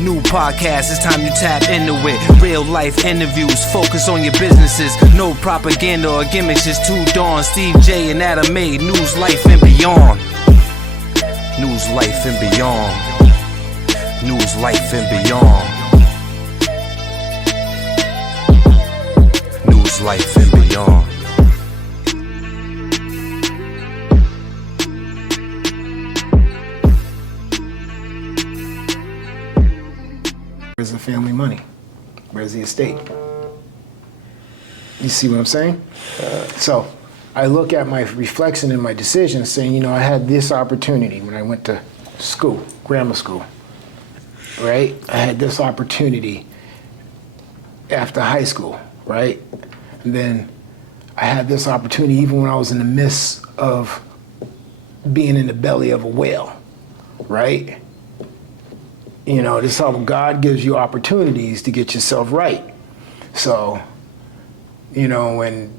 New podcast, it's time you tap into it. Real life interviews, focus on your businesses. No propaganda or gimmicks, just two Dawns, Steve J and Adam A. News, life, and beyond. News, life, and beyond. News, life, and beyond. News, life, and beyond. Where's the family money? Where's the estate? You see what I'm saying? So I look at my reflection and my decisions saying, you know, I had this opportunity when I went to school, grammar school, right? I had this opportunity after high school, right? And then I had this opportunity even when I was in the midst of being in the belly of a whale, right? You know, this is how God gives you opportunities to get yourself right. So, you know, when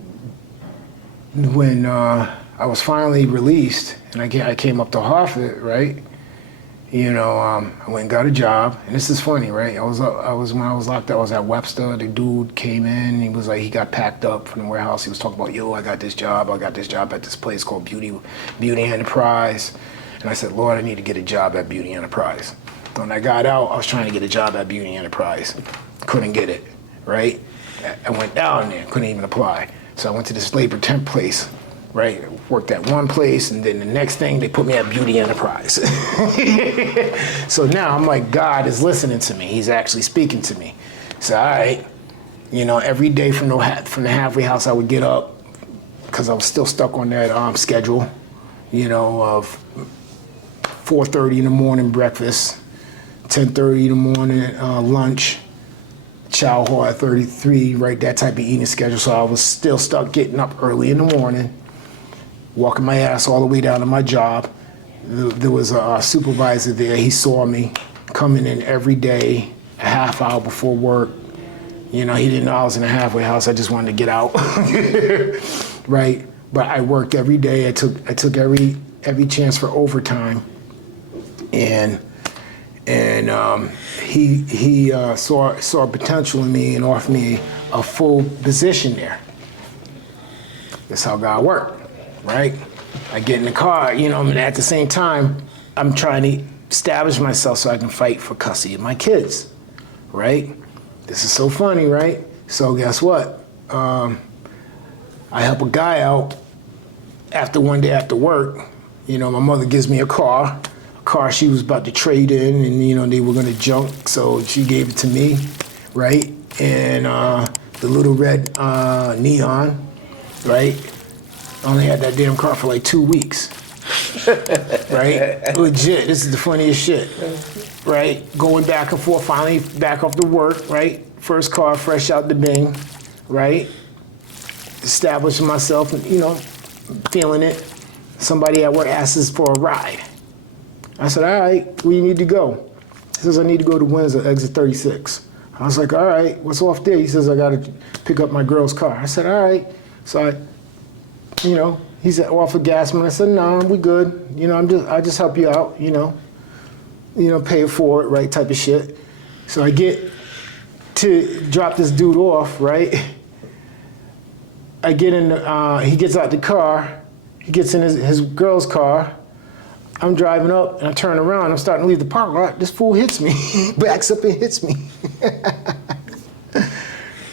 I was finally released and I came up to Hartford, right? You know, I went and got a job, and this is funny, right? I was when I was locked up, I was at Webster. The dude came in, he was like, he got packed up from the warehouse. He was talking about, yo, I got this job at this place called Beauty Enterprise. And I said, Lord, I need to get a job at Beauty Enterprise. When I got out, I was trying to get a job at Beauty Enterprise. Couldn't get it, right? I went down there, couldn't even apply. So I went to this labor temp place, right? Worked at one place, and then the next thing, they put me at Beauty Enterprise. So now I'm like, God is listening to me. He's actually speaking to me. So, all right, you know, every day from the halfway house, I would get up, because I was still stuck on that schedule, you know, of 4:30 in the morning breakfast, 10:30 in the morning lunch, chow hall at 33, right, that type of eating schedule. So I was still stuck getting up early in the morning, walking my ass all the way down to my job. There was a supervisor there. He saw me coming in every day, a half hour before work. You know, he didn't know I was in a halfway house. I just wanted to get out, right? But I worked every day. I took every chance for overtime, and he saw potential in me and offered me a full position there. That's how God worked, right? I get in the car, you know, and at the same time, I'm trying to establish myself so I can fight for custody of my kids, right? This is so funny, right? So guess what? I help a guy out one day after work. You know, my mother gives me a car she was about to trade in, and you know, they were gonna junk, so she gave it to me, right? And the little red neon, right? I only had that damn car for like 2 weeks, right? Legit, this is the funniest shit, right? Going back and forth, finally back off to work, right? First car fresh out the bin, right? Establishing myself, you know, feeling it. Somebody at work asks for a ride. I said, all right, where you need to go? He says, I need to go to Windsor, exit 36. I was like, all right, what's off there? He says, I got to pick up my girl's car. I said, all right. So you know, he said, offer gas money. I said, no, we good. You know, I just help you out, you know, pay it forward, right, type of shit. So I get to drop this dude off, right? I get in, he gets out the car, he gets in his girl's car. I'm driving up and I turn around, I'm starting to leave the parking lot. This fool hits me, backs up and hits me.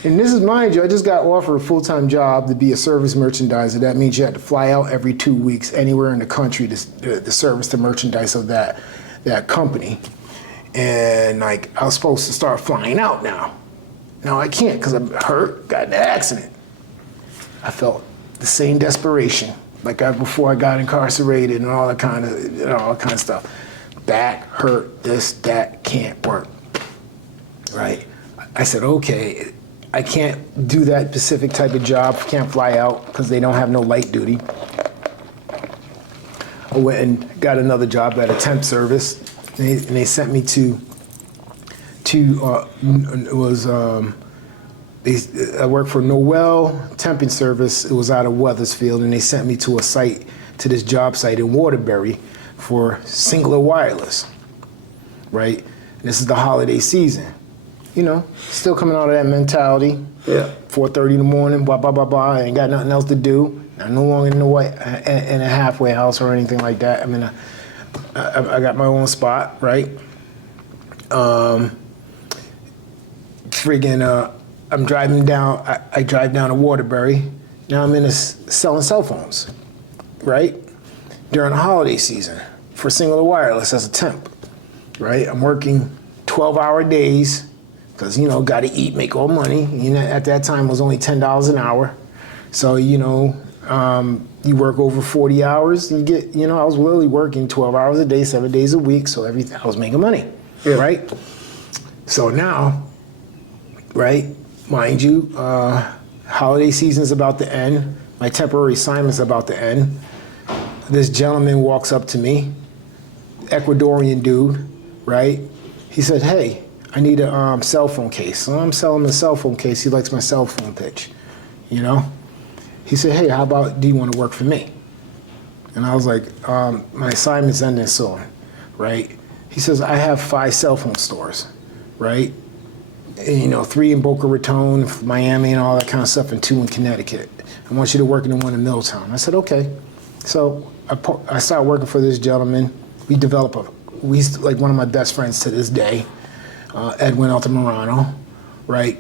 And this is, mind you, I just got offered a full-time job to be a service merchandiser. That means you had to fly out every 2 weeks anywhere in the country to service the merchandise of that company. And like, I was supposed to start flying out now. Now I can't because I'm hurt, got in an accident. I felt the same desperation like before I got incarcerated and all that kind of stuff. Back hurt, this, that, can't work, right? I said, okay, I can't do that specific type of job, can't fly out because they don't have no light duty. I went and got another job at a temp service, and they sent me I worked for Noel Temping Service. It was out of Weathersfield, and they sent me to to this job site in Waterbury for Singular Wireless, right? This is the holiday season. You know, still coming out of that mentality. Yeah. 4:30 in the morning, blah, blah, blah, blah. I ain't got nothing else to do. I'm no longer in a halfway house or anything like that. I mean, I got my own spot, right? I'm driving down, I drive down to Waterbury. Now I'm selling cell phones, right? During the holiday season for Singular Wireless as a temp, right? I'm working 12-hour days because, you know, got to eat, make all money. You know, at that time it was only $10 an hour. So, you know, you work over 40 hours, you get, you know, I was literally working 12 hours a day, 7 days a week, so I was making money, right? So now, right, mind you, holiday season is about to end. My temporary assignment is about to end. This gentleman walks up to me, Ecuadorian dude, right? He said, hey, I need a cell phone case. So I'm selling him a cell phone case. He likes my cell phone pitch, you know? He said, hey, how about, do you want to work for me? And I was like, my assignment's ending soon, right? He says, I have 5 cell phone stores, right? And, you know, 3 in Boca Raton, Miami and all that kind of stuff, and 2 in Connecticut. I want you to work in the one in Middletown. I said, okay. So I started working for this gentleman. We developed he's like one of my best friends to this day, Edwin Altamirano, right?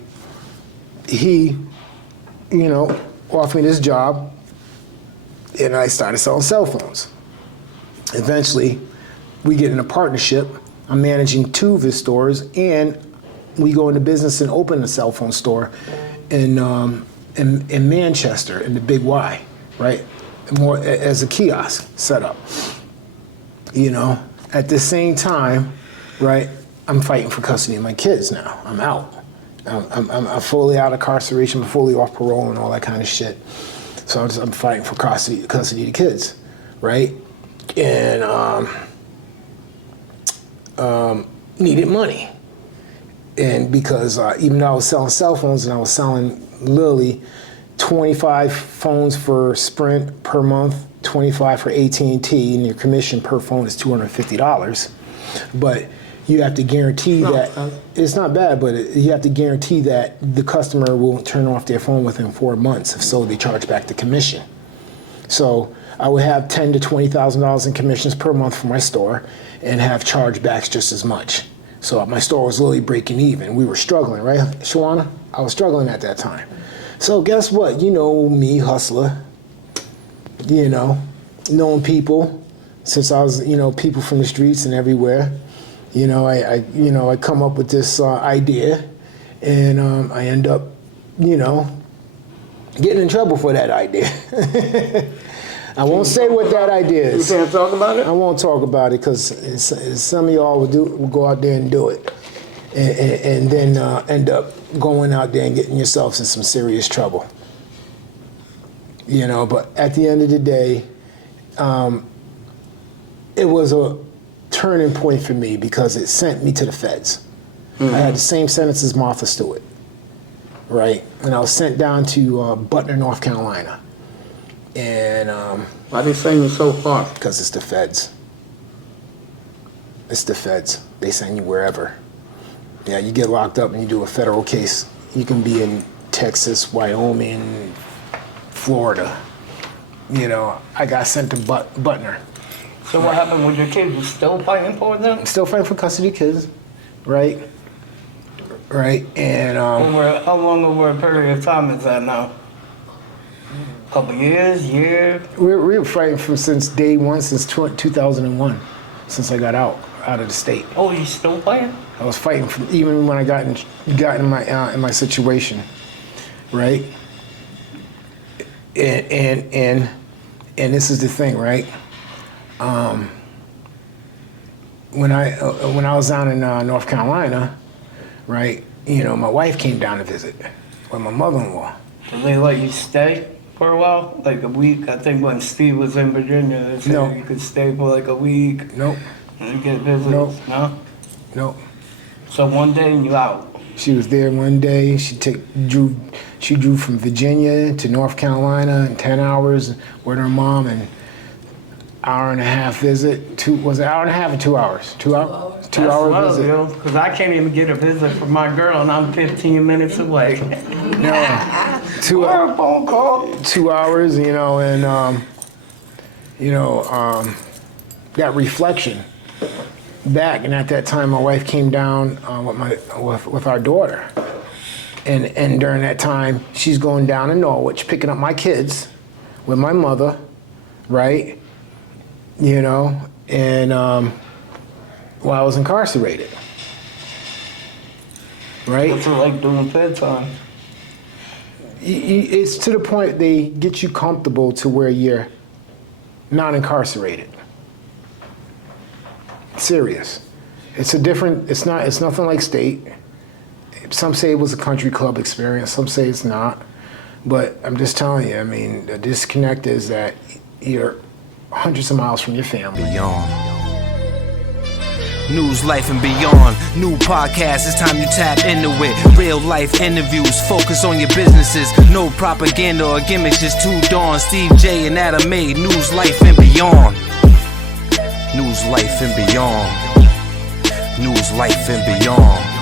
He, you know, offered me this job, and I started selling cell phones. Eventually, we get in a partnership. I'm managing 2 of his stores, and we go into business and open a cell phone store in Manchester, in the Big Y, right? More as a kiosk setup. You know, at the same time, right, I'm fighting for custody of my kids now. I'm out. I'm fully out of incarceration, I'm fully off parole and all that kind of shit. So I'm fighting for custody of the kids, right? And needed money. And because even though I was selling cell phones and I was selling literally 25 phones for Sprint per month, 25 for AT&T, and your commission per phone is $250. But you have to guarantee that, it's not bad, but you have to guarantee that the customer will turn off their phone within 4 months, if so they charge back the commission. So I would have $10,000 to $20,000 in commissions per month for my store and have chargebacks just as much. So my store was literally breaking even. We were struggling, right, Shawana? I was struggling at that time. So guess what? You know me, hustler. You know, knowing people since I was, you know, people from the streets and everywhere. You know, I come up with this idea, and I end up, you know, getting in trouble for that idea. I won't say what that idea is. You can't talk about it? I won't talk about it because some of y'all will go out there and do it, and then end up going out there and getting yourselves in some serious trouble. You know, but at the end of the day, it was a turning point for me because it sent me to the feds. Mm-hmm. I had the same sentence as Martha Stewart, right? And I was sent down to Butner, North Carolina. And why they send you so far? Because it's the feds. It's the feds. They send you wherever. Yeah, you get locked up and you do a federal case. You can be in Texas, Wyoming, Florida. You know, I got sent to Butner. So what happened with your kids? You still fighting for them? Still fighting for custody of kids, right? Right, and how long over a period of time is that now? Couple years, year? We were fighting since day one, since 2001, since I got out of the state. Oh, you still fighting? I was fighting even when I got in my situation, right? And this is the thing, right? When I was down in North Carolina, right? You know, my wife came down to visit with my mother-in-law. Did they let you stay for a while, like a week? I think when Steve was in Virginia, they said you could stay for like a week. Nope. And get visits. Nope. No. Nope. So one day and you out. She was there one day. She drove from Virginia to North Carolina in 10 hours with her mom, and hour and a half visit. Was it an hour and a half or 2 hours? 2 hours? 2 hour visit. Because I can't even get a visit from my girl, and I'm 15 minutes away. No, 2 Or a phone call. 2 hours, you know, and that reflection back. And at that time, my wife came down with our daughter, and during that time, she's going down to Norwich, picking up my kids with my mother, right? You know, and while I was incarcerated, right? What's it like doing bedtime? It's to the point they get you comfortable to where you're not incarcerated. Serious. It's nothing like state. Some say it was a country club experience, some say it's not. But I'm just telling you, I mean, the disconnect is that you're hundreds of miles from your family. Beyond. News, life, and beyond. New podcast, it's time you tap into it. Real life interviews, focus on your businesses. No propaganda or gimmicks, just two dawns. Steve J and Adam A. News, life, and beyond. News, life, and beyond. News, life, and beyond.